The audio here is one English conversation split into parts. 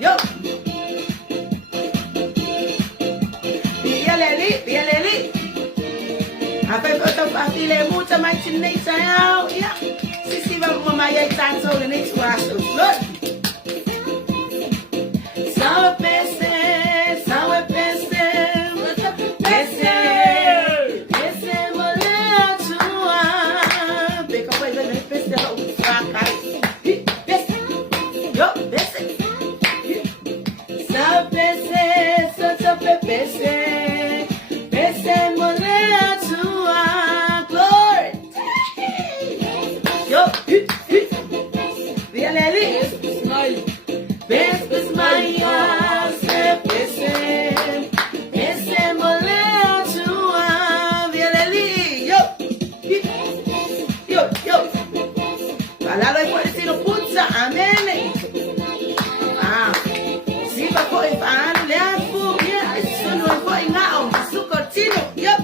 Yo. Natal, yeah. Sisi va mama ya tanto le next was. Look. Sawa pese, sawa pese. Pese. Pese mole atua. Beka pa ile pese la ufaka. Pese. Yo, pese. Sawa pese, so pese. Pese mole atua. Glory. Yo, Ualesi. Pese Maya, pese, pese mole atua. Ualesi. Yo. Palalo por decir puzza, amen. Ah, si va por el pan, le hago, yeah, eso no es por ingao, su cortino, yo.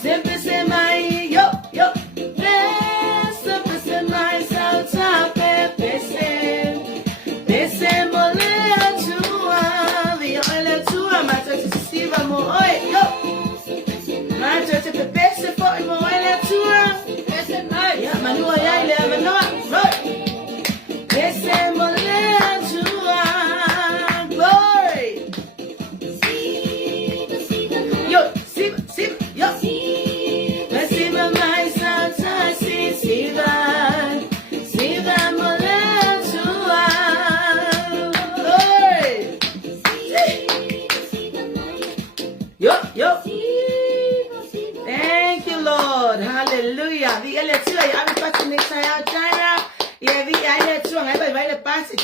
Siempre se mai, yo. Siempre se mai, salsa, pese, pese mole atua. Viola tua, ma tu si va moi, yo. Ma tu te pese for moela tua. Ya manua ya ile manua. Pese mole atua. Glory. Yo, yo. Siva mai salsa, siva mole atua. Glory. Yo. Thank you, Lord. Hallelujah. Vi ele tua ya vi pati ne saya jara. Ya vi ele tua ngai bai le pati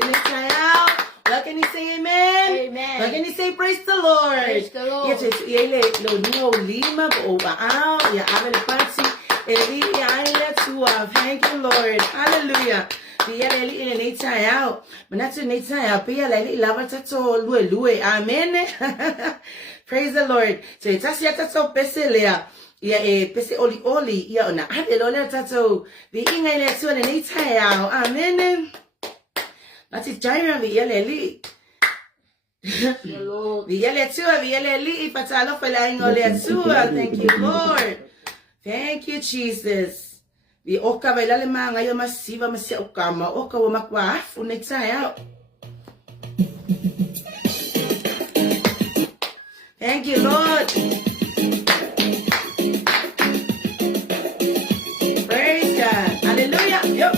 ne saya. What can you say, amen? Amen. What can you say, praise the Lord? Praise the Lord. Yes, ele lo nio lima o baao ya ave le pati. Eli ya ele tua. Thank you, Lord. Hallelujah. Vi ele ne saya. Manatu ne saya pe ele lava tato lue. Amen. Praise the Lord. So itasi ya tato peselea. Ya pese oli ya ona ave lo le tato. Vi inga ile tua ne saya. Amen. Nati jaira vi ele Ualesi patalo pala ingole tua. Thank you, Lord. Thank you, Jesus. Vi oka vai lale manga yo masiva masia okama oka wa makwa fu next time. Thank you, Lord. Praise God. Hallelujah. Yo.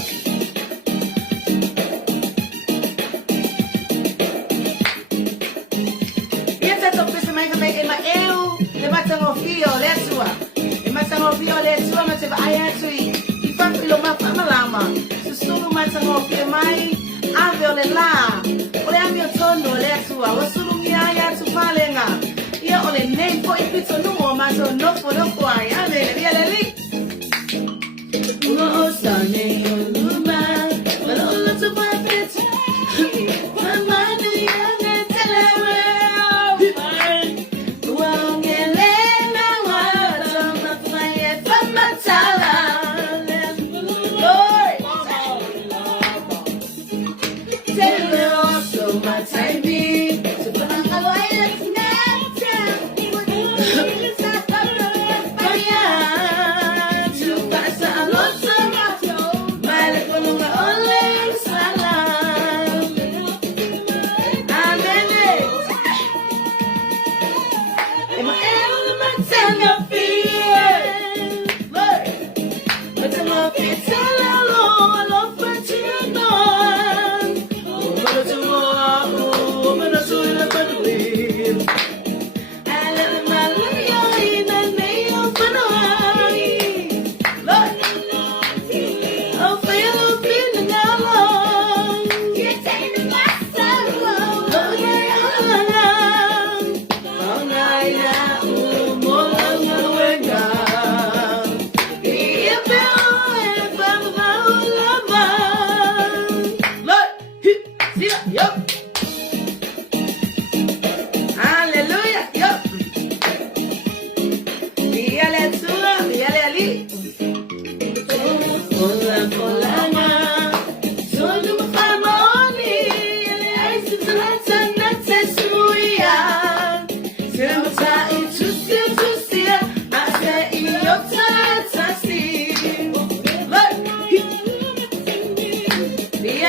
Letua mateba ayatui ifapi lo mapama lama susulu matangoke mai ave ole la ole ambio tondo letua wasulu miaya tupalenga ia ole nei po ipito nuo mato nofo ai ave le Ualesi no sane oluma wala ola to perfect mama ni ane telewe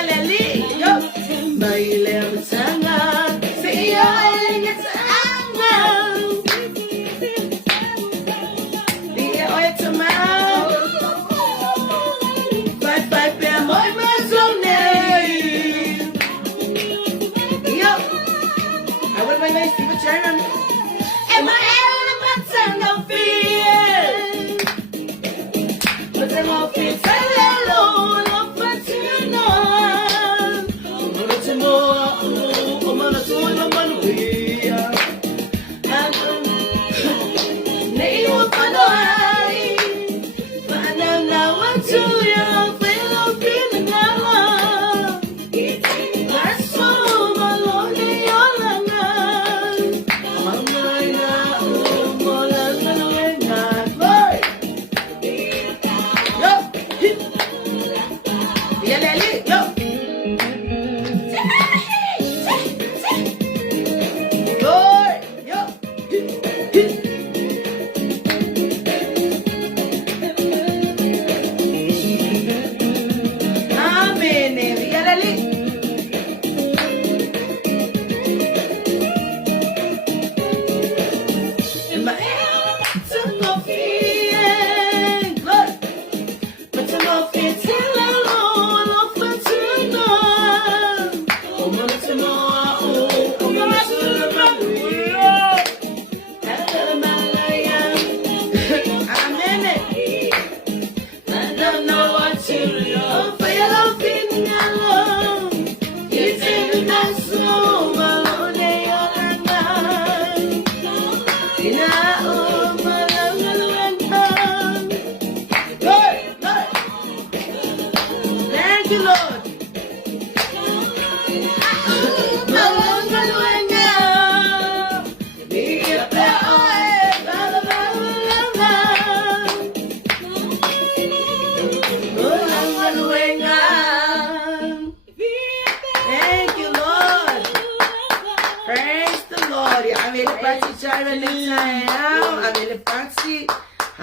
Yeleli, yo. Maile mtanga. Say yo, yetanga. Dia oye tomao. Bye bye, moi mazone. Yo. I want my nice people turn. Am I out of my tongue of fear? But I'm off it, hello, love for tonight. I'm gonna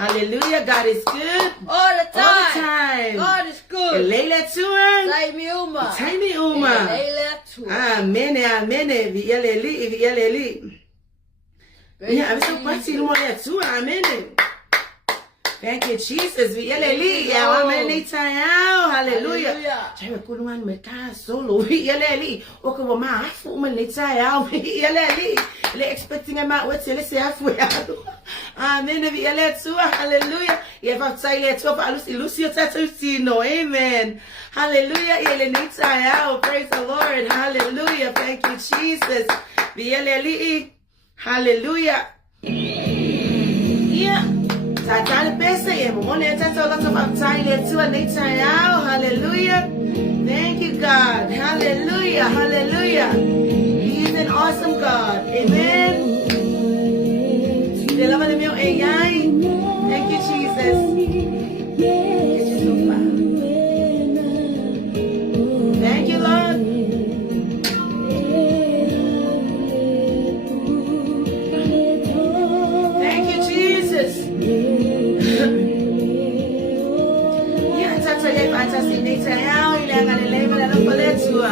Hallelujah, God is good all the time. All the time. God is good. Leila tuan. Taimi uma. Leila tuan. Amen, amen. Vieleli. Yeah, I'm so party no more too. Amen. Thank you, Jesus. Vieleli. Amen. Hallelujah. Jai kuluan meta solo. Vieleli. Okay, well, my afu man letaya. Vieleli. Le expecting a mat what's let's say halfway. Amen. Hallelujah. Yeah, if I say let's go for Lucy no. Amen. Hallelujah. Praise the Lord. Hallelujah. Thank you, Jesus. Hallelujah. Yeah. Tatana pesa ye mone tata lots of uptime to hallelujah. Thank you, God. Hallelujah. He is an awesome God. Amen. Thank you, Jesus. Thank you, Lord. Thank you, Jesus. Yeah, that's a fantastic nature. How you are going to live in a Faletua.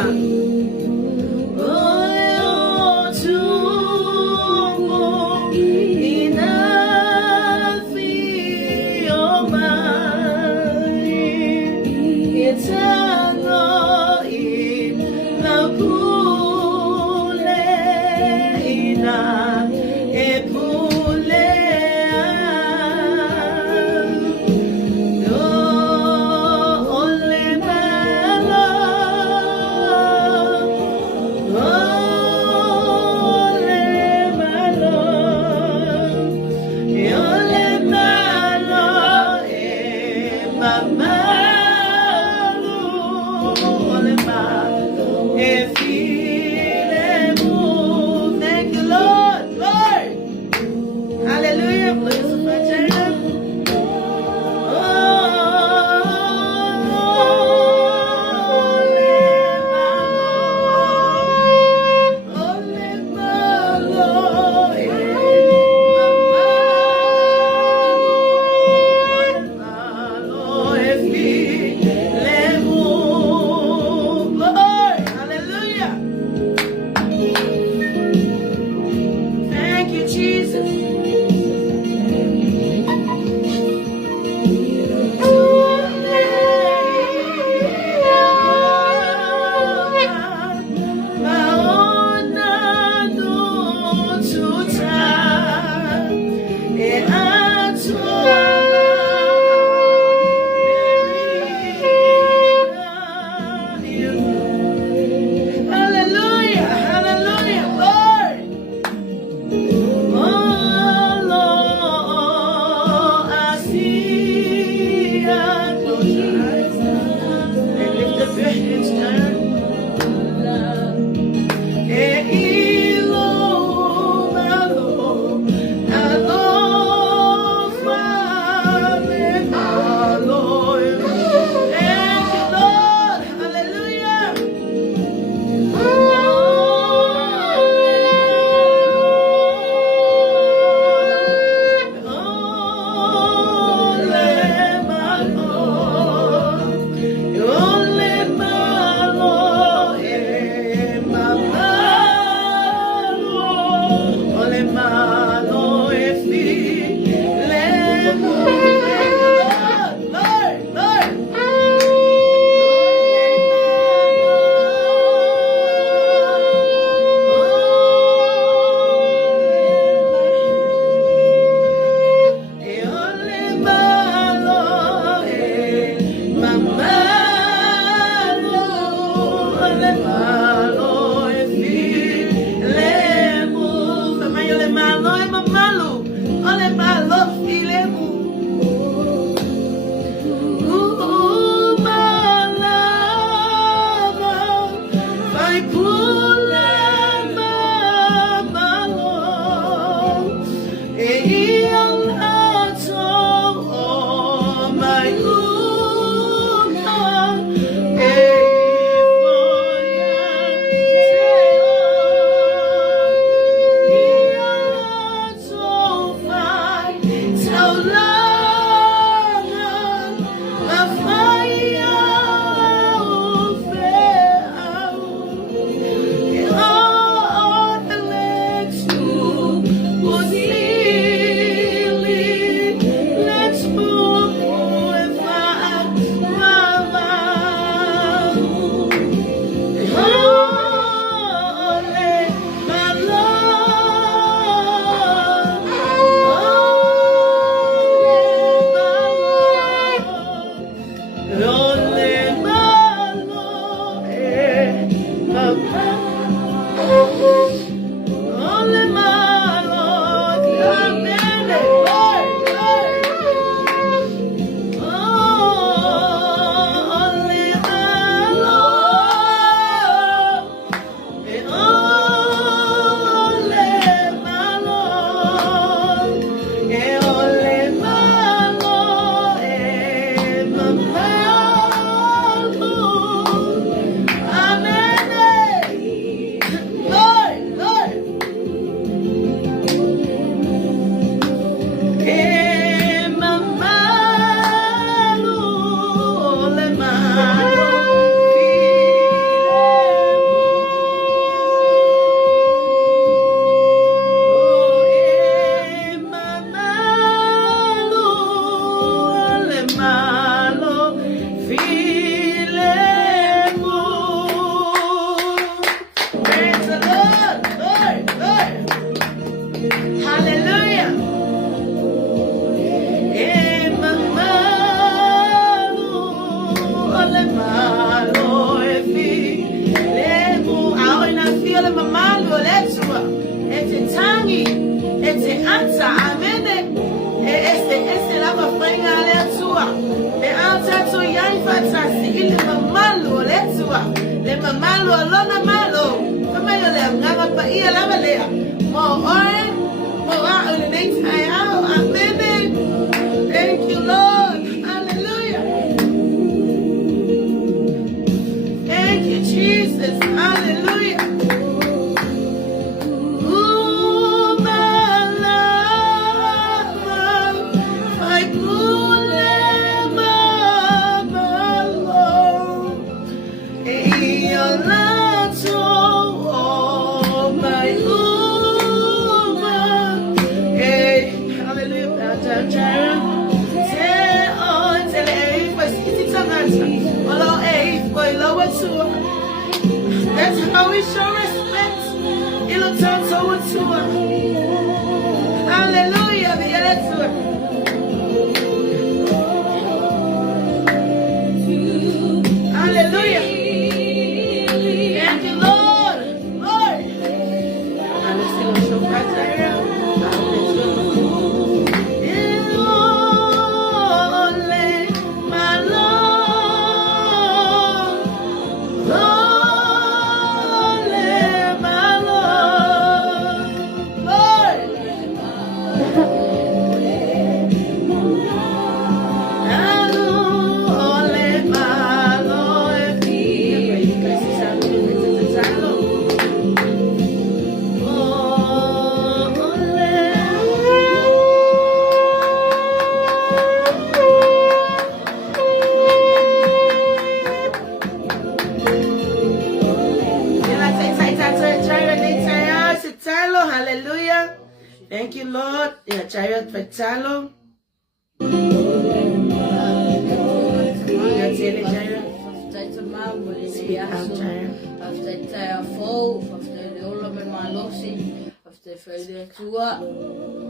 Lemalu, alona malo. Kama yole ngaba pa iya lama lea. Mo oe, mo a ulinate ayao. Amen. Thank you, Lord. Hallelujah. Thank you, Jesus. Hallelujah. That's how we show respect. It'll turn towards you. Hallelujah. Hallelujah. Thank you, Lord. Lord. I'm still so Hallelujah. Thank you, Lord. Yeah, chariot for Chalo. Faatuatua,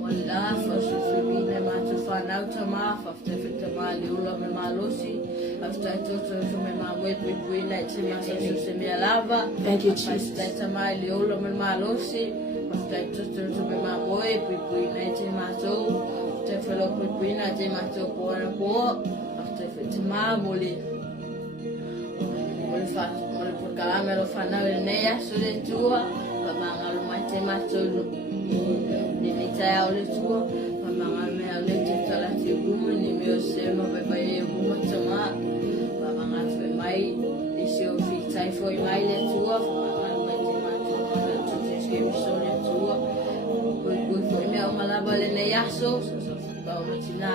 wala fasufibine matufanaute mafafte fitamali ula memalosi after toto tumemamwe pipuina timasasusimia lava. Thank you, Jesus. Fitamali ula memalosi after toto tumemamwe pipuina timaso tefelo pipuina timaso pora po after fitamali mole fat mole kalame lo fanau ne ya sole tua mama lo mate matolo ni nitaya ole tua mama me ale tala ti guma ni mi osema baba ye guma tama mama ngatwe mai isio fi tai foi mai le tua mama mate matolo to tishke sole tua ko foi me malaba le ne ya so ba matina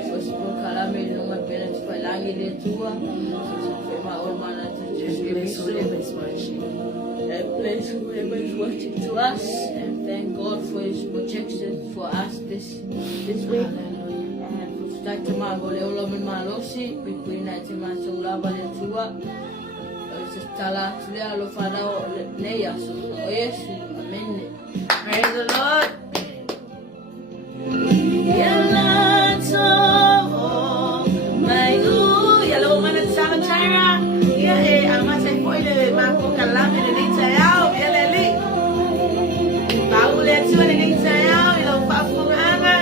ifos ko kalame no ma pena ti foi langi le tua foi ma o mana a place whoever is watching to us, and thank God for His protection for us this week. And for start tomorrow, Leola Malosi, between Natimaso Faletua, Tala, Lealo Fada, Neya, so yes, amen. Praise the Lord. Yellow man and Samatara. Yeah, I must say, boy, my book, I love it, and it's a out, Yelly. Paula, 2 and it's a out, you know, Pafumanga,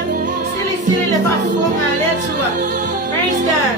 silly, the Pafunga, let's go. Praise God.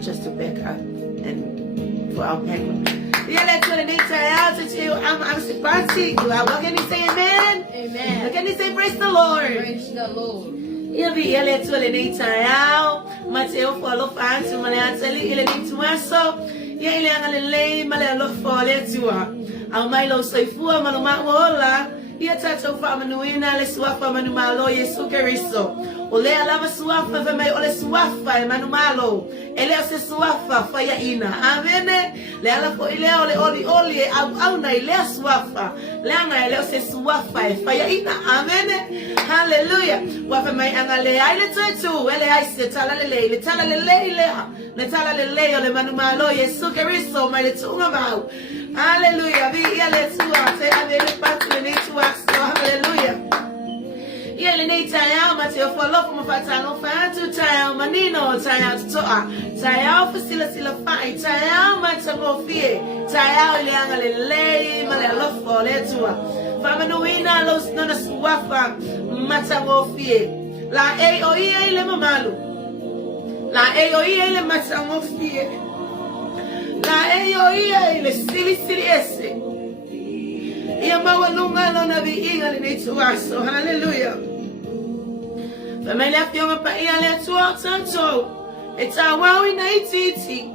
Just to back up and for our background. Yeah, that's what it needs to out to you. I'm surprised. What can you say, amen? Amen. What can you say, praise the Lord? Praise the Lord. Yeah, that's what it needs to out. Mateo follow fans to Malayali, it needs to also. Yeah, I'm going to lay my love for Faletua. I'll my low say for Malumawola. Yeah, tato fa manuina le suafa manumalo Yesu Kristo. Ole alava suafa fa mai ole suafa manumalo. Ele se suafa fa ya ina. Amen. Le ala fo ile ole oli au na ile suafa. Le anga ele se suafa fa ya ina. Amen. Hallelujah. Wa fa mai anga le ai le tutu. Ele ai se tala le tala le tala le ole manumalo Yesu Kristo mai le tunga mau. Hallelujah. Be here let's say ave patu le hallelujah. Yele ni taya Mateo follow from Fatano Fatu taya manino taya toa taya ofisila sila fai taya matamo fie taya ile anga le male lo Faletua fama nuina los nona suafa matamo fie la o ile mamalu la o ile matamo fie la o ile sili ese so hallelujah. Family of young pa let's walk so it's a wow in ititi.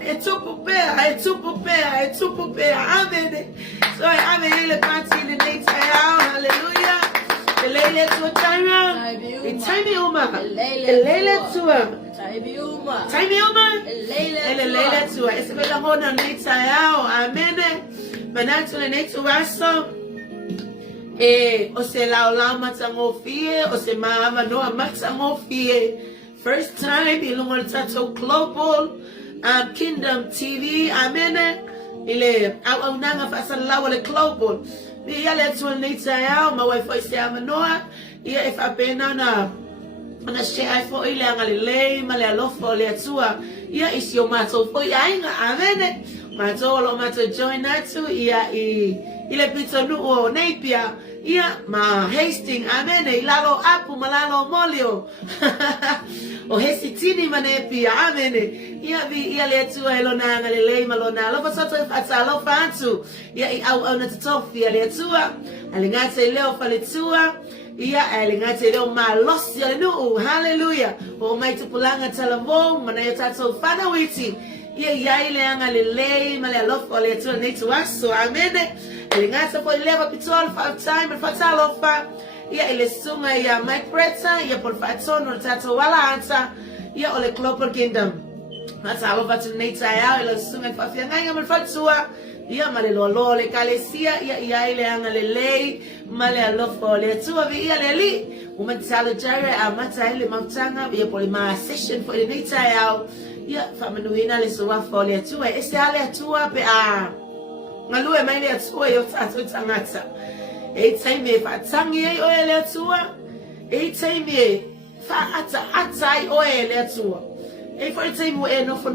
It's amen. So I have a little party in the next hour. Hallelujah. The lady to time. The time you ma. The lady to time you ma. The lady to it's a hold on next hour. Amen. Manatu le netu waso o se la matangofie o se mama no matangofie first time ilungo tato global Kingdom TV amen ile au nanga fasala wale global Ia le tua nei tae ma wai foi se amanoa. Ia e whapena na share fo i le angalilei ma le alofo le atua. Ia isi o mātou fo i ainga, amene. Mātou lo mātou join atu ia i le pito nu o Napier. Ia ma Hastings, amene. I lalo apu ma lalo molio. O hesi tini ma Napier, amene. Ia vi ia le atua e lo na angalilei ma lo na alofa soto e fata alofa atu. Ia i au na tatofi a le atua. Alingate leo Faletua. Ia alingate leo malosi ale nu. Hallelujah. O mai tupulanga talavo mana ya tato whanawiti. Ia iai le angalilei ma le alofa le atua nei tuaso, amene. Alingate po ileva pitol fa time and fata alofa. Ia ile sunga ia Mike Preta. Ia por fatono tato wala anta. Ia ole Cloper Kingdom. Mata alofa tu nei tae ile sunga fa fianga ma fatua. Ia ma le lo le kalesia ia ia ile angalilei ma le alofa le atua vi ia le li. Uma tala jare a mata ile mautanga ia por ma session for the night out. Ia famanuina le soa for le atua. Ese ale atua pe a ngalue mai le atua yo tato tangata. E taime fa tangi o le atua. E taime fa ata o le atua. E for time e no for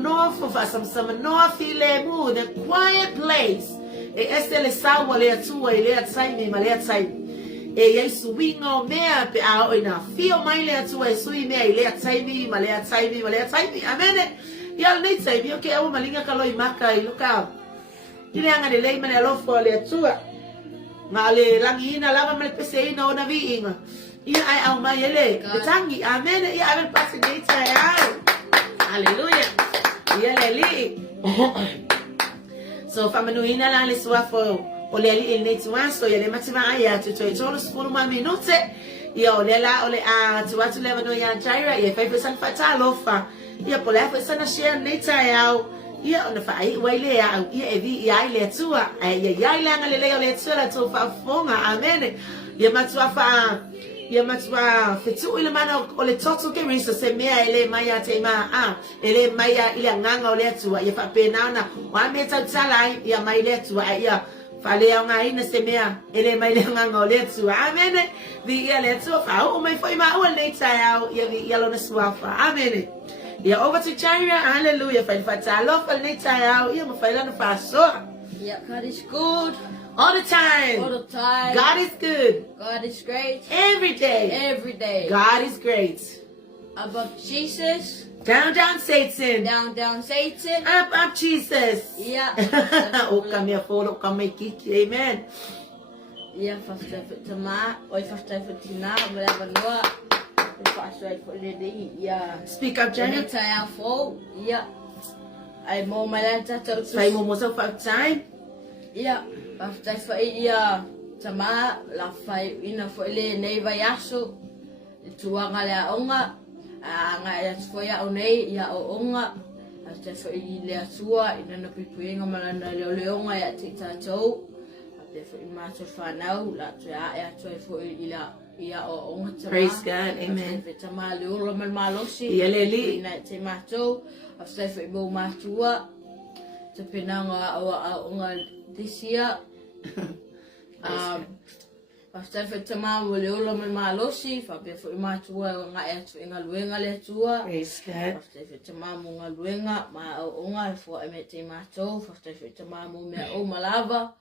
some no file mu the quiet place. E este le sawa le atua e le taime ma le taime. E ye suingo mea pe a o ina fio mai le atua e sui mea i le taime ma le taime ma le taime. Amene. Ia le taime o ke au malinga ka loi maka i luka. Ile anga le lei ma le alofo le atua. Nga le langi ina lava ma le pese ina o na vi inga. Ia ai au mai ele. Te tangi. Amene. Ia avel pasi neita e au. Hallelujah. Ia le li. So famanuina la le suafo o le li il netuaso ia le matima aia tu toi tolo spulu ma minute. Ia o le la o le a tu atu le manu ia jaira ia fai pesan fata lofa. Ia po le pesan na share neta e au. Ia ona fa ai wai le au ia e vi ia le tua. Ia ia le anga le le tua la to fa fonga. Amen. Ia matua fa ia matua fetu ile mana o le toto ke risa se mea ele maya te ma ele maya ile nganga o le tua ia fa pena na wa meta tsala ia mai le tua ia fa le nga ina se mea ele mai le nganga o le tua. Amen. Vi ia le tua fa o mai foi ma o le tsaya ia vi ia lo na swafa. Amen. Ia over to China. Hallelujah. Fa fa lo fa le tsaya ia mo fa la na fa so. Yeah, God is good. All the time. All the time. God is good. God is great. Every day. Every day. God is great. Above Jesus. Down, down, Satan. Down, down, Satan. Up, up, Jesus. Yeah. O kami afolo, kami kiki. Amen. Yeah, first time for tama. Oi, first time for tina. Whatever no. First time for lady. Yeah. Speak up, Janet. Time for. Yeah. I mo malata to. Say mo so for time. Yeah. After for ia tama la fai ina for le nei vai aso tuanga le onga nga ya for ya onei ya onga after for le asua ina na pipuinga malana le onga ya tita tau after for ma so fanau la ya to for ila ia onga tama. Praise God. Amen. Tama le olo malosi ia le li ina te mato after for mo matua te penanga onga this year. After for tama mo le olo malosi fa be for matua nga e tu inga luenga le tua. Praise God. After for tama mo nga luenga ma onga for me te mato after for tama mo me o malava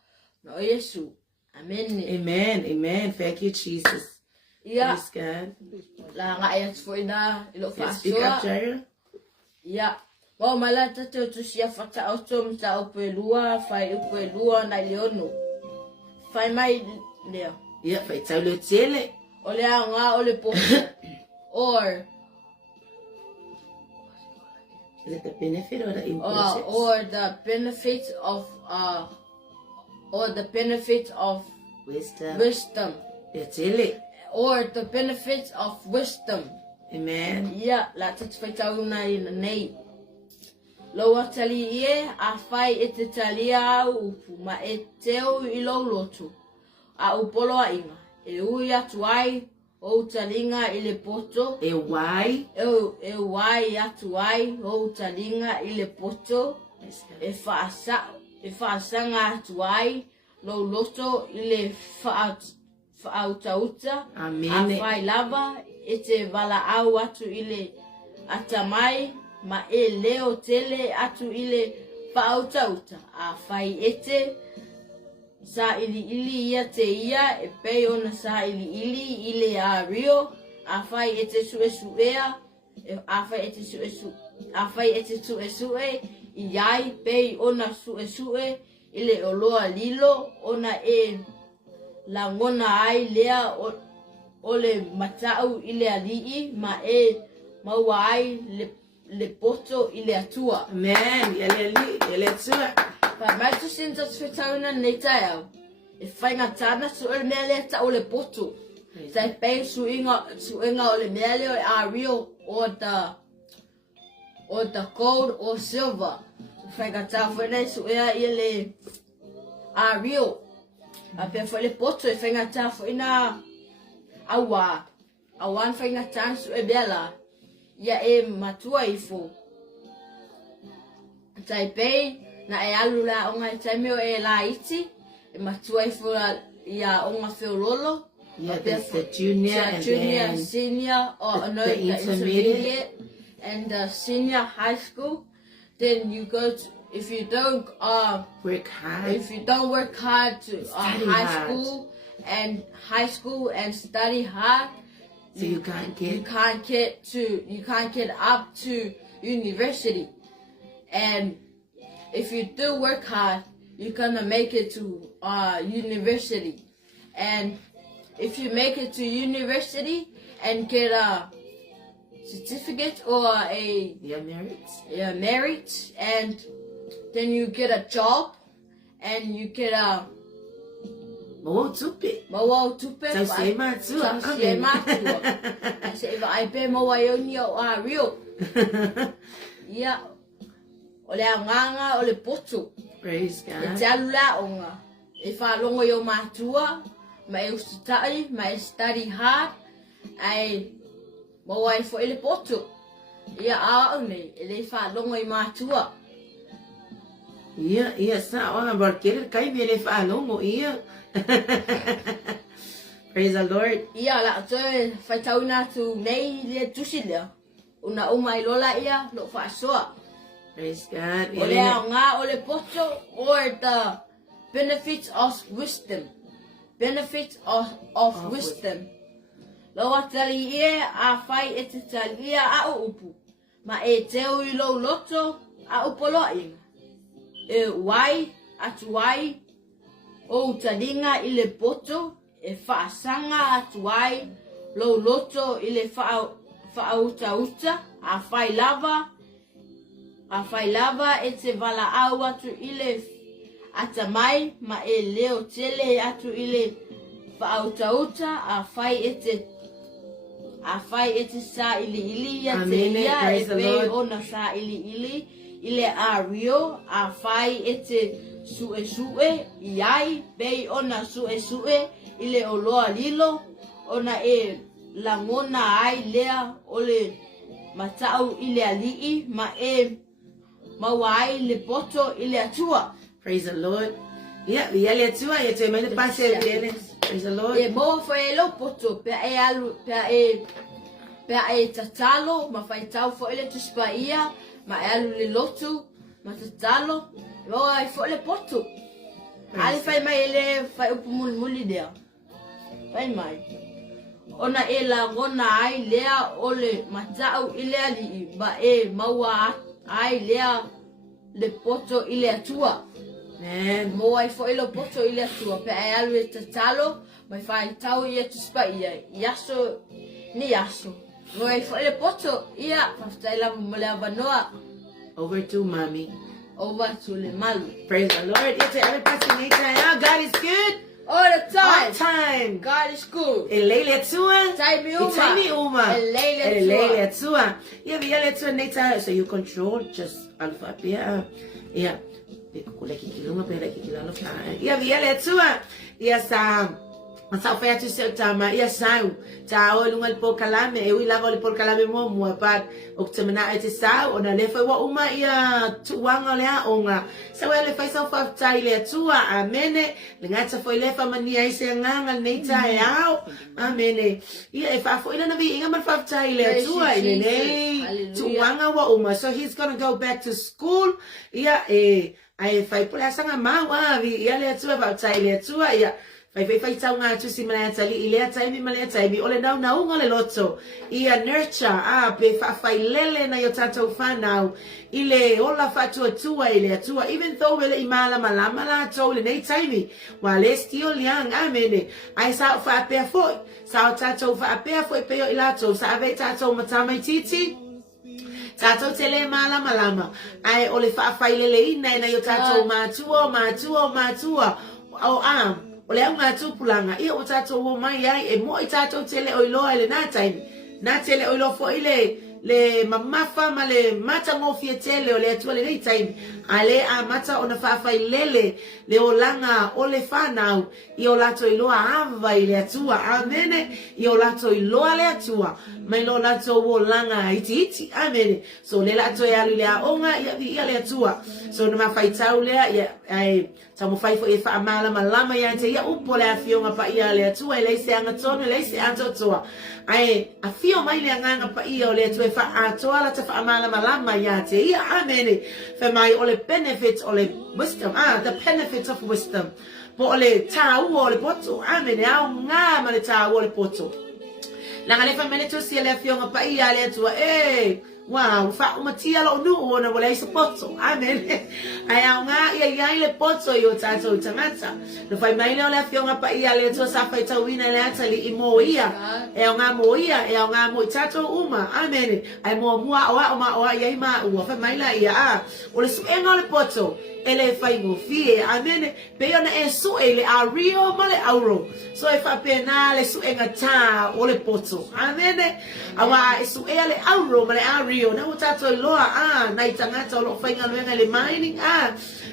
no Yesu. Amen. Amen. Amen. Thank you, Jesus. Yeah. Praise God. La nga e for ina ilo fa Speak up, Jaira. Yeah. Wa malata tu sia fata autom ta opelua fai opelua na leonu. Fai mai leo. Yeah, fai tau le tele. Ole nga ole po. Or Is it the benefit or the importance? or the benefit of wisdom. Le tele. Or the benefit of wisdom. Amen. Yeah, la tit fai tau na nei. Loa tali ie a fai e te talia upu ma e teo I lo lotu. A upolo a inga. E ui atu ai o talinga I le poto. E wai. E wai atu ai o talinga I le poto. E whaasanga atu ai lo loto ile faatauta. Amen. Afai lava ete vala au atu ile atamai ma leo tele atu ile faatauta. Afai ete sa ili ia te ia e pei ona sa ili ile a rio. Afai ete suesuea afai ete suesue iai pei ona suesue ile oloa lilo ona la ngona ai lea ole matau ile alii ma maua ai le poto ile atua. Amen. Ele atua. Pa mai tu sinta tfetauna neita au. E whainga tana su ole mele ta ole poto. Sai pei su inga ole mele o a real or the gold or silver. Whainga ta whene su ea ile a real. A pe foi le poto e whainga ta whaina awa. Awan whainga ta su e bela. Ia e matua ifo. Tai pei na e alu la onga tai meo e la iti. E matua ifo ia onga feololo. Yeah, there's the junior and then senior, or no, the the intermediate and the senior high school. Then you go to, if you don't work hard to Study high school and study hard, so you can't get up to university. And if you do work hard, you're gonna make it to university. And if you make it to university and get a certificate or merit, and then you get a job and you get a Mau tupe. Sa sema tua. Sa iwa ai pe mau ai oni o a rio. Ia. Ole a nganga ole poto. Praise God. E te alula onga. E whalongo i o mātua. Ma e ustutai, ma e study hard. Ai mau ai fo ele poto. Ia a au nei. Ele whalongo i mātua. Ia sa ona barqueira kai vele falongo ia. Praise the Lord. Ia la toe whaitau nā tu nei le tusi lea. Una umai lola ia lo whaasoa. Praise God. O lea ngā o le poto or the benefits of wisdom. Benefits of wisdom. Loa tali ia a whai e te tali ia a o upu. Ma e teo i lo loto a upolo inga. E wai atu wai o talinga i le poto e whaasanga atu wai lo loto i le whaauta uta a whai lava e te wala au atu i le atamai ma e leo tele atu i le whaauta uta a whai e te sa ili ia te ia e pe ona sa ili ile a rio a whai e te sue iai pei ona sue ile o loa lilo ona e langona ai lea ole matau ile alii ma e mawai le poto ile atua. Praise the Lord. Yeah, le atua e te mele pase ele. Praise the Lord. E mo foi lo poto pe e alu pe e tatalo ma fai tau fo ele tuspaia ma alu le lotu ma tatalo mo ai fo le poto. Ali fai mai ele fai upu muli dea. Fai mai. Ona e la ngona ai lea ole matau ile ali ba e maua ai lea le poto ile atua. Man. Mo ai fo ile poto ile atua pe ai alu e tatalo mai fai tau ia tuspaia yaso ni yaso. Mo ai fo ile poto ia fastaila mo le avanoa. Over to mommy. Over to Lemalu. Praise the Lord. It's every person God is good. All the time. All time. God is good. Elele tua. Taimi uma. Elele tua. Yeah, tua neta. So you control just alpha pia. Yeah. Kule kikilunga pera kikilalo. Yeah, tua. Yes, Masa fa tu se tama ia sau ta o lungal po kalame e wi lava le po kalame mo pat o temana e te sau ona le fa wa uma ia tuanga le onga sa wa le fa sa fa tai le tua amene le ngata fo le fa mania i se nganga nei tai au amene ia e fa fo ina na vi inga man fa tai le tua ile nei tuanga wa uma so he's going to go back to school ia ai fa pula sanga mawa vi ia le tua fa tai le tua ia Fai tau ngā tusi malaya tali, ilea taimi malaya taimi, ole nau na unga le loto, ia nurture, pe fai lele na yo tatou whanau, ile ola Faatuatua ile atua, even though wele I malama la tau le nei taimi, Ualesi o liang, amene, ai sao wha apea foi, sao tatou wha apea foi peo ilato, sa ave tatou matamai titi, tatou tele malama, ai ole wha lele ina na yo tatou matua, o Ole au ngā tūpulanga, ia o tātou o mai ai, e mo I tātou tele o iloa ele nā taimi. Nā tele o iloa fo le mamafa ma le mata ngofia tele o le atua le nei taimi. A le a mata o na whawhai lele, le o langa o le whanau, I o lato iloa ava I le atua, amene, I o lato iloa le atua, mai lo lato o langa iti, amene. So le lato e alu le a onga, ia le atua. So na mawhai tau lea, ia, Tamu fai fo e wha amala malama ia te ia upo le a fionga pa ia le atua e leise anga tonu e leise atotoa. Ai, a fio mai le anga pa ia o le atua e wha atoa la te wha amala malama ia te ia amene. Wha mai o le benefits o le wisdom, the benefits of wisdom. Po o le tāu o le poto, amene, au ngā ma le tāu o le poto. Langa le wha mene tusi e le a fionga pa ia le atua, wow, fa umatia lo nu ona wala isa poto. Amen. Ai au nga ia le poto yo tatou tangata. No fai mai le ola fionga pa ia le to sa fai tawina le atali I mo ia. E au nga mo ia, e au nga mo tatou uma. Amen. Ai mo mua oa ia ma ua fai mai la ia o le suenga le poto. Ele fai mo fie. Amen. Pe ona e su ele a rio ma le auro. So e fa pena le suenga ta o le poto. Amen. Awa e su ele auro ma le a rio. Na utato loa na itangata o lo fainga luenga le mining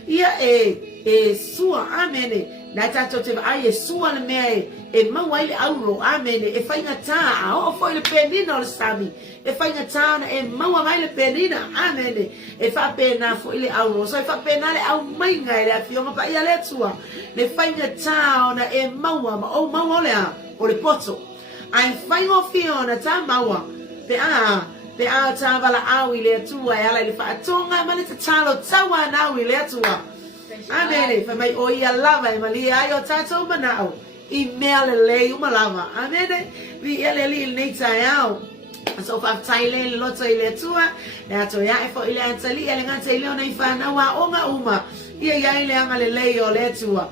ia e sua amene na tato te ai e sua le mea e mawai le auro amene e fainga ta o foi le penina o le sami e fainga ta na e mawa mai le penina amene e fa pena fo ile auro so e fa pena le au mai ngai le afionga pa ia le tua le fainga ta na e mawa ma o mawa le o le poto ai fainga fiona ta mawa pe a tavala au ile tua e ala le whaatonga ma le te talo tawa na au ile tua. Amene, fa mai o ia lava e mali ai o tatou manao I mea le lei uma lava. Amene, vi ele li nei tai au. So fa tai le loto ile tua e ato ia e fo ile antali ele ngata ile ona I whanau onga uma. Ia ile anga le lei o le tua.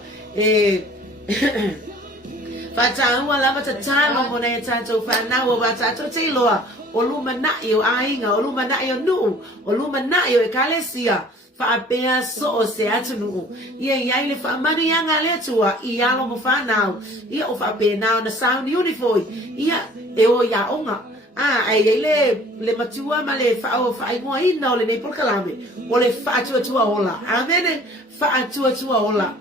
Faataua lava ta talo mo nei tatou whanau o tatou te loa. O luma na'i o ainga, o luma na'i o nuu, o luma na'i o e kalesia, whaapea so o se atu nuu. Ia le whaamanu ianga le atua, I alo mo whanau, ia o whaapea nao na sound unifoi, ia e o ia onga. Ai le matua ma le whaingoa ina o le nei polkalame, o le Faatuatua ola. Amene, Faatuatua ola.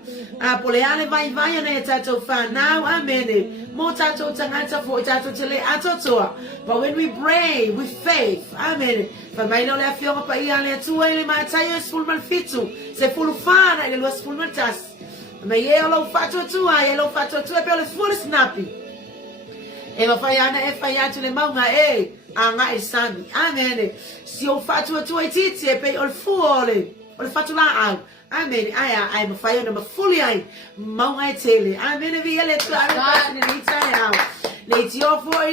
Po le ale vai ana e tatou whanau, amene. Mo tatou tangata fo tatou tele atotoa. But when we pray with faith, amen. Whamaina o le awhionga pa ia le atua I le mātai o sefulu malfitu. Se fulu whana I le lua sefulu maltasi. Ma ie o lau Faatuatua, e lau Faatuatua pe o le sefulu snapi. E mawhai ana e whai atu le maunga a ngā e sami. Amen. Si o Faatuatua I titi e pe o le fua o le fatula au. Amen. Ai mawhai ana mafuli ai. Maunga e tele. Amen. Vi ele tu ame pasine ni tai au. Le tiofo I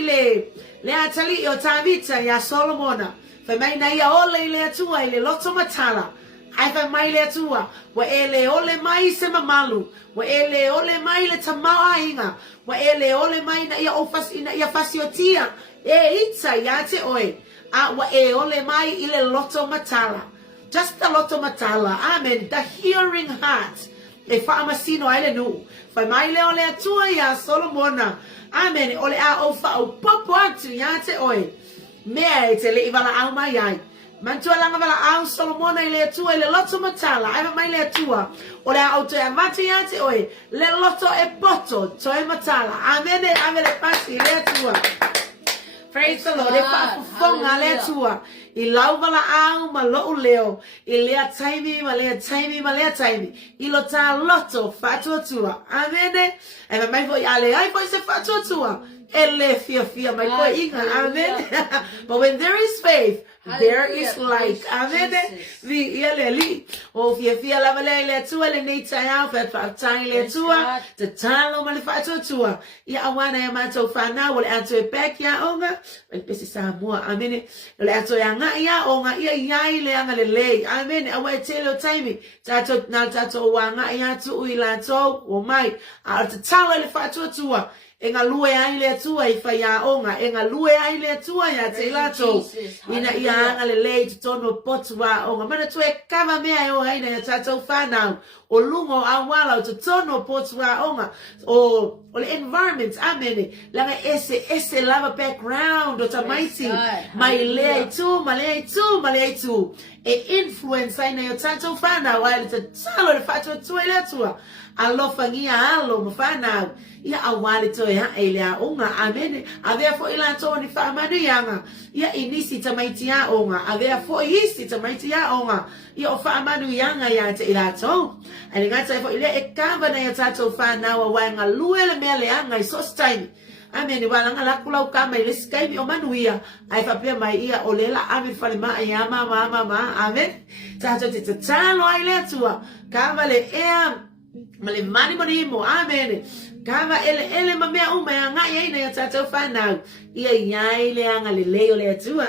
le atali o tavita ya Solomona. Fa mai na ia ole le atua I le loto matala. Ai fa mai le atua. Wa ele ole mai se mamalu. Wa ele ole mai le tamau ainga. Wa ele ole mai na ia ofas ina ia fasiotia. Itsa ya te oe. Wa ole mai I le loto matala. Just the loto matala. Amen. The hearing heart. E fa amasino ai le nu. Fa mai le ole atua ya Solomona. Amen. Ole a o fa o popo atu ya te oe. Mea e te le iwala au mai ai. Mantua langa vala au Solomona ile tua ile loto matala. Ai mai le tua. O le auto e mati ate oi. Le loto e poto toe matala. Amene amele pasi le tua. Praise the Lord. E fa fonga le tua. I lau vala au ma lo leo. I lea taimi ma lea taimi ma lea taimi. I lo ta loto Faatuatua. Amene. E mai foi ale ai foi se Faatuatua. Ele fia mai ko inga. Amen. But when there is faith, there is light. Amen. Vi ele o fia lava le tua le nei tai au fa tai le tua te talo ma le Faatuatua. Ia awana e mato fana wole ato e pek ya onga. El pesi sa mua. Amen. Le ato ya nga ia onga ia ia le anga le lei. Amen. Awa telo taimi. Tato na tato wanga ia tu uila to o mai. A te talo le Faatuatua. Enga lue ai le tua I whaia onga. Enga lue ai le tua ia te lato. Ina ia anga le lei te tono potua onga. Mana tu e kama mea e o haina ia tatou whanau. O lungo a wala o te tono potua onga. O le environment. Amene. Langa ese lava background o ta maiti. Mai lea tu, ma lea tu, ma lea tu. E influence aina ia tatou whanau. Ai le te talo le Faatuatua le tua. Alofa ngia alo ma whanau. Ia awale to ya elea onga amene avea fo ila to ni fa manu yanga ia inisi tamaiti ya onga avea fo isi tamaiti ya onga ia o fa manu yanga ya te ila to ali ngata fo ile e kamba na ya tato fa na wa wanga luele mele yanga I so time amene wala ngala kula ukama ile skai o manu ia ai fa pe mai ia olela ame fale ma ya mama amen tato te talo ile tua kamba le male mani monimo amene Kava ele mamea uma ya nga ia ya tatou whanau. Ia le anga le leo le atua.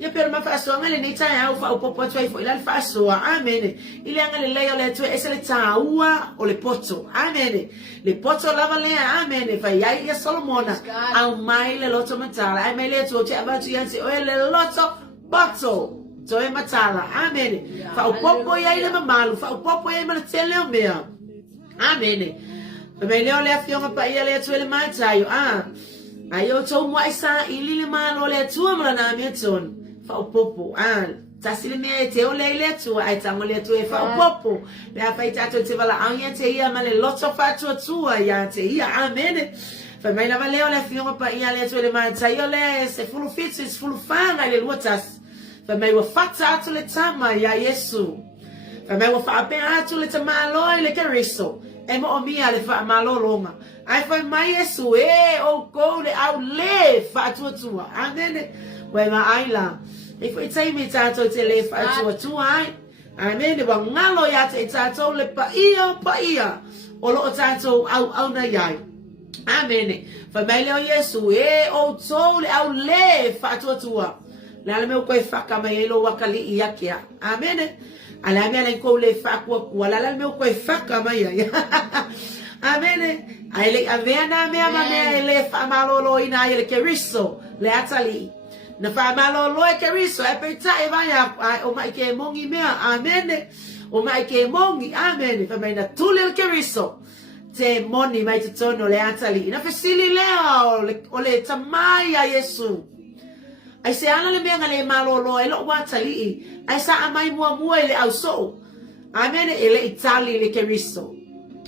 Ia pero mawhasoa nga le nei tai au wha upopo atuai fo ila le whasoa. Amene. Ile anga le leo le atua ese le taua o le poto. Amene. Le poto lava lea. Amene. Vai ai ia Solomona. Au mai le loto matala. Ai mai le atua te abatu yansi o le loto poto. Toe matala. Amene. Fa upopo ia le mamalu. Fa upopo ia ma le tele o mea. Amene. Mai leo le afionga pa ia le atu le matayo. Ayo tau mua isa ili le malo le atua mala na mi aton. Fa upopo. Tasile mea e te o le ile atua. Ai tango le atua e fa upopo. Le a fai tato te vala au ia te ia ma le loto Faatuatua ia te ia. Amene. Fa mai lava leo le afionga pa ia le atu le matayo le se fulu fitu is fulu fanga le luotas. Fa mai wa fata atu le tama ia Yesu. Fa mai wa fa ape atu le tamalo le keriso. E mo mia le fa malolonga. Ai foi mai Yesu o ko le au le Faatuatua. Amene. We ma aila. E foi tai me tato te le Faatuatua ai. Amene wa ngalo ya te tato le pa ia. O lo tato au na yai. Amene. Fa mai le Yesu o to le au le Faatuatua. La me ko e faka mai lo wakali ia kia. Amene. Ala mea le ko le Faatuatua la me ko e faka mai ya. Amene. Ai le avea na mea mea le fa malolo ina ile keriso le atali. Na fa malolo e keriso e pe tai vai o mai ke mongi mea. Amene. O mai ke mongi. Amene. Fa mai na tule le keriso. Te moni mai te tono le atali. Na fesili leo o le tamai a Yesu. Ai se ana le mea le malolo e lo watali. Ai sa amai mua ele au so. Amene ele itali le keriso.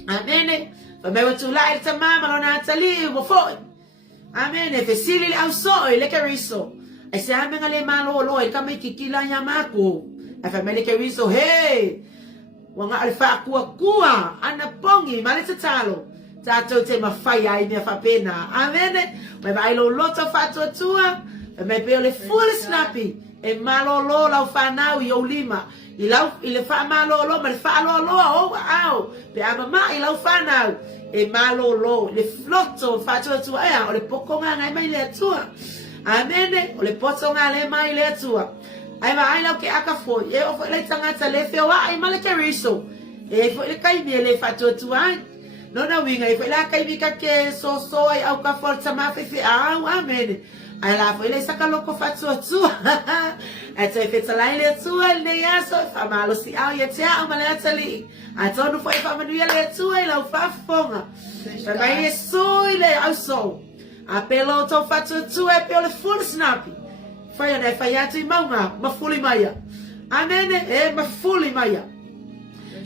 Amene. Fa me watu la il tamama lo na atali mo foi. Amene fesili le au so ele keriso. Ai se amanga le malolo e kama kikila yamako. Ai fa me le keriso hey. Wanga alfa kua ana pongi male talo. Tato te mafai ai me fa pena. Amene. Me vai lo loto Faatuatua. Me pe le full snappy. E malolo la whanau I o lima. I le wha malolo, ma le wha malolo o au. Pe ama I lau whanau. E malolo, le floto Faatuatua o le pokonga ngai mai le atua. Amene, o le potonga le mai le atua. Ai ma ai lau ke aka foi. E o foi le tangata le fewa ai ma le keriso. E foi le kaimi le Faatuatua ai. Nona winga, e foi la kaimi ka ke so ai au ka forza ma fefe au. Amene. Ai la foi le saka loko Faatuatua. E te feta la ile tua le yaso fa malo si au ye tia o male atali. A tonu foi fa manu le tua I la fa fonga. Fa mai so ile au so. A pelo to Faatuatua e pelo full snappy. Fire na fayatu maunga mafuli maya. Amen. Mafuli maya.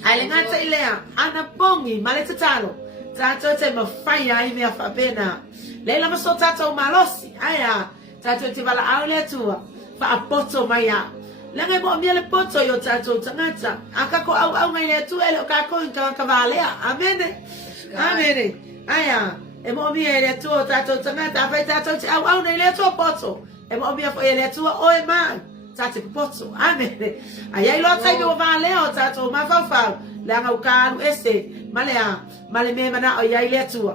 Alingata ilea anapongi maleta talo. Tato te mafaya ime afapena. Leila maso tato malosi. Aya. Tato te vala aule tua. Fa apoto maya. Langai mo miele poto yo tato tangata. Akako au ngai tu ele kako inka kavalea. Amen. Amen. Aya. Emo miele tu tato tangata. Afa tato te au ngai le tu poto. Emo miele fo ele tu oi man. Tato poto. Amen. Aya ilo tai mo valeo tato mafafal. Langa ukaru ese. Malea. Maleme mana o ya ile tu.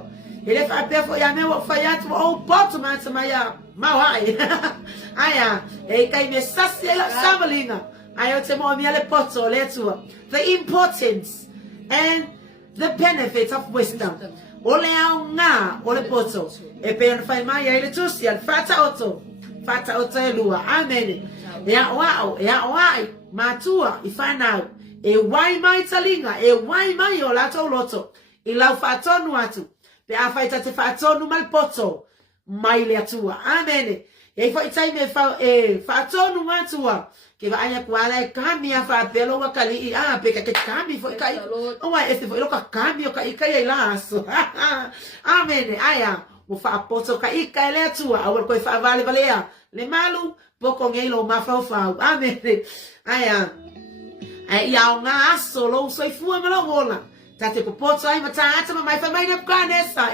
Ele fa pefo ya me wo fa ya tu o poto man maya. Mawai. Aya. Kai me sasela samalinga. Ayo te mo miele poto le tu. The importance and the benefits of wisdom. Ole au nga ole poto. E pe on fai mai ile tu si al Faatuatua. Faatuatua elua. Amen. Ya wow, ya wai. Matua ifana. E wai mai talinga, e wai mai o lato loto. I lau fatonu atu. Pe a fai tate fatonu mal poto. Mai le atua. Amen. E fai tai me fa fatonu atua. Ke va anya kuala e kami a fa pelo wa kali i pe ka ke kami foi kai. O wa este foi lo ka kami o ka i kai laso. Amen. Aya. Mo fa poto ka i kai le atua. Awor ko fa vale valea. Lemalu poko ngelo ma fa fa. Amen. Aya. Ia nga solo so fua malongola tate popoto ai mata ata mai fa mai na kanesa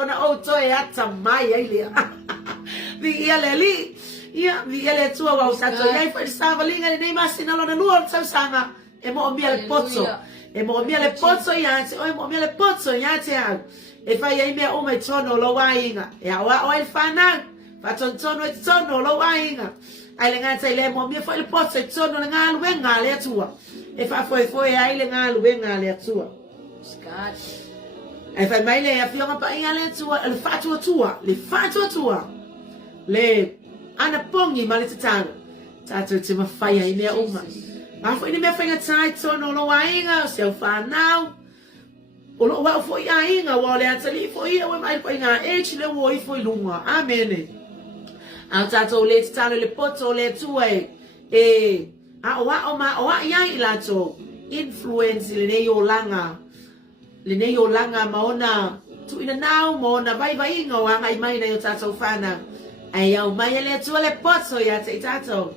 ona auto ata mai ile vi leli ia vi ele tua wa usato ia fa stava linga nei masina lo na luo sa sana mo miele pozzo ia mo miele pozzo ia te e fa ia me o mai tono lo wainga ia wa il fana fa tono lo wainga ai lenga te le mo mi fa il pozzo tono lenga wenga le tua. E fa foi ai le nga luenga le atua. Skat. E fa mai le afionga pa ia le atua, le Faatuatua. Le ana pongi male tatano. Tato te mafaya i mea uma. Ma foi ni mea fainga tai tono lo wainga, se o fa now. O lo wa foi ainga wa le atali foi ia we mai fainga e le wo i foi lunga. Amen. Au tato le tatano le poto le tua e Oa ia ilato influence le nei o langa maona tu ina nau maona vai inga o anga mai na yo tato fana ai au mai le tu le poto ya te tato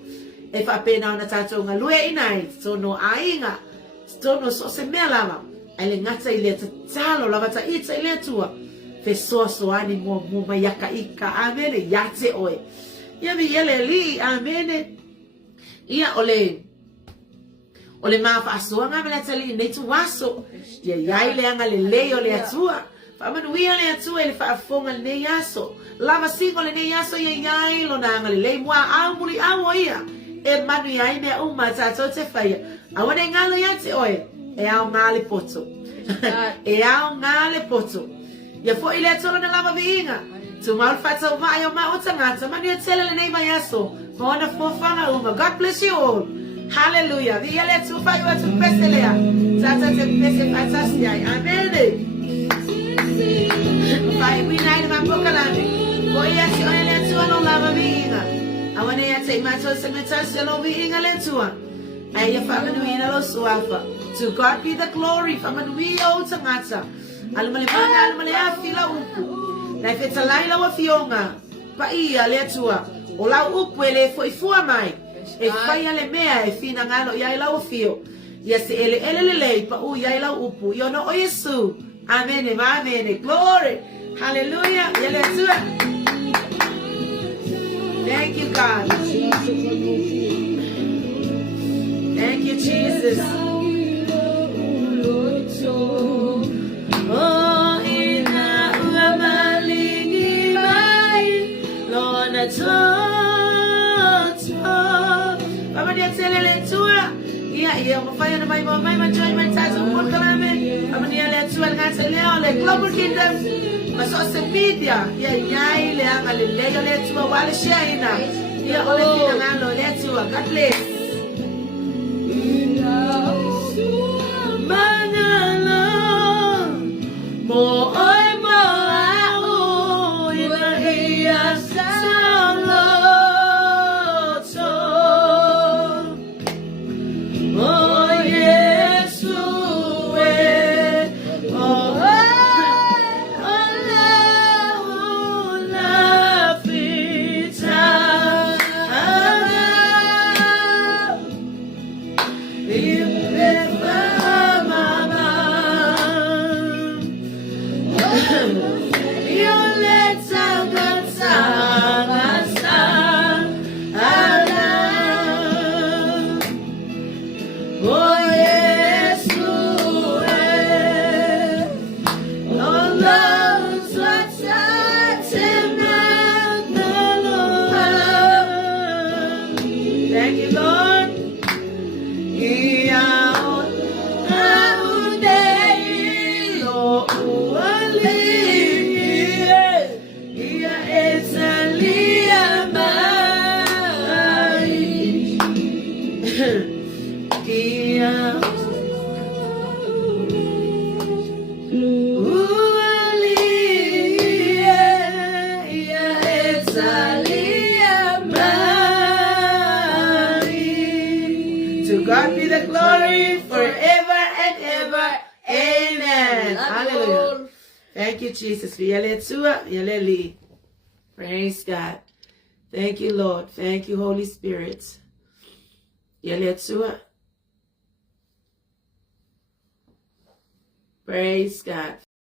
e fa pena ona tato nga lue inai sono ainga sono so se melava ai le ngata ile talo lava ta ita ile tua fe so ani mo mai yaka ika amene ya te oe ia vi ele li amene. Ia ole ma fa so nga mele tali nei tu waso ia ile anga le leo le atua fa manu ia le atua ele fa fonga le yaso lava singo le yaso ia lo na anga le mwa amuli awo ia e manu ia me uma tato te faia awone ngalo ia te oe e au ngale poto e au ngale poto ia fo ile tolo na lava vinga tu mal fata vai o ma otangata manu ia tele le nei mai yaso Mona fofanga uma. God bless you all. Hallelujah. Vi ele tu fai wa tu peselea. Tata te pese fantastia. Amen. Vai we night ma pokalane. Boy ya si ele tu no lava vinga. Awane ya te mato se metasio no vinga le tua. Ai ya famanu ina lo suafa. To God be the glory. Famanu we o tangata. Almale bana almale afila uku. Na feta laila wa fionga. Pa ia le tua. O lau upu ele foi fua mai. E fai ale mea e fina ngalo ia lau fio. Ia se ele pa u ia lau upu. Ia no o Yesu. Amen. Amen. Glory. Hallelujah. Ia le tua. Thank you, God. Thank you, Jesus. Oh, ina uamalingi mai. Lona to. Mama dia tele tua. Ia mafanya na mai manjoy mai tatu por kalame. Mama dia le tua ngata leo le Global Kingdom. Maso media. Ia ile anga le tua wale shaina. Ia ole fina ngalo le tua. God bless. Manala mo oi mo au ina ia salo. To God be the glory forever and ever. Amen. Hallelujah. Thank you, Jesus. Faletua, Ualesi. Praise God. Thank you, Lord. Thank you, Holy Spirit. Faletua. Praise God.